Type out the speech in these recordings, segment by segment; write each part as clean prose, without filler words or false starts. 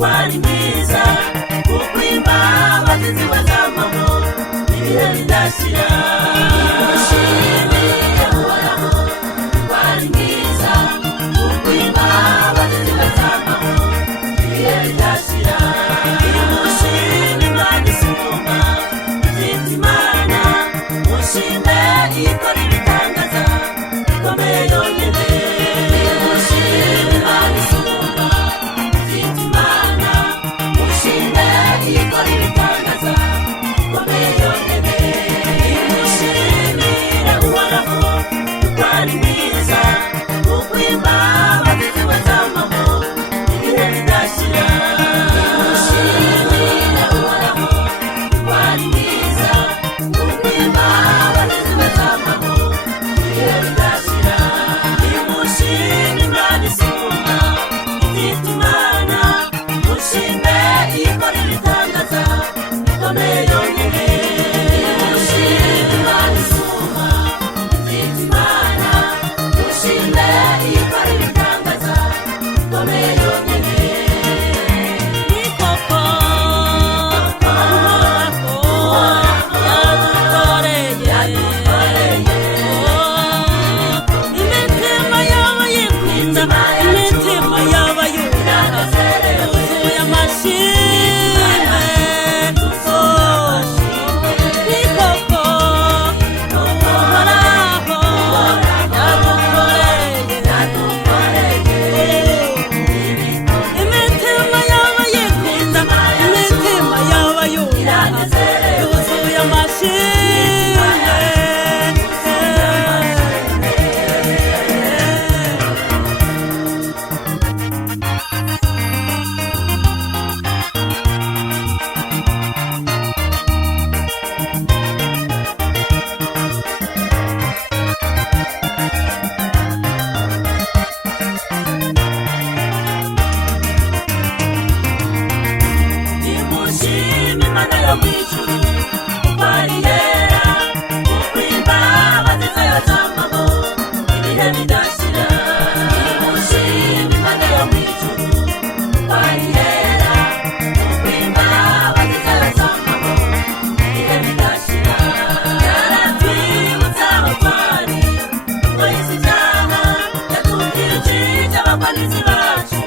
twari mwiza kuko imbabazi ziwe z'amamo ibihe bidashira. Nimushimire Uhoraho twari mwiza kuko imbabazi ziwe z'amamo ibihe bidashira. Nimushime Imana isumba izindi mana, mushime ikora ibitangaza bikomeye yonyine. Nimushime Imana isumba izindi mana, mushime ikora ibitangaza bikomeye yonyine. Nimushimire Uhoraho twari mwiza kuko imbabazi ziwe z'amamo ibihe bidashira. Nimushimire Uhoraho twari mwiza kuko imbabazi ziwe z'amamo ibihe bidashira. Nimushime Imana isumba izindi mana, mushime ikora ibitangaza bikomeye yonyine. Nimushime Imana isumba izindi mana, mushime ikora ibitangaza bikomeye yonyine. Ni koko imitima yaba yikunda, imitima yaba yumva yuzuye amashimwe. Ni koko Uhoraho yadukoreye. Imitima yaba yikunda, imitima yaba yumva yuzuye amashimwe. Nimushime Imana yo mw'ijuru kuko ari yera, kuko imbabazi zayo z'amamo ibihe bidashira. Nimushime Imana yo mw'ijuru kuko ari yera, kuko imbabazi zayo z'amamo ibihe bidashira. Yaratwibutsa abatwari ngo yise ibyaha, yatubwira iby'abagwanizi bacu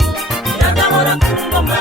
iragahora ku ngoma.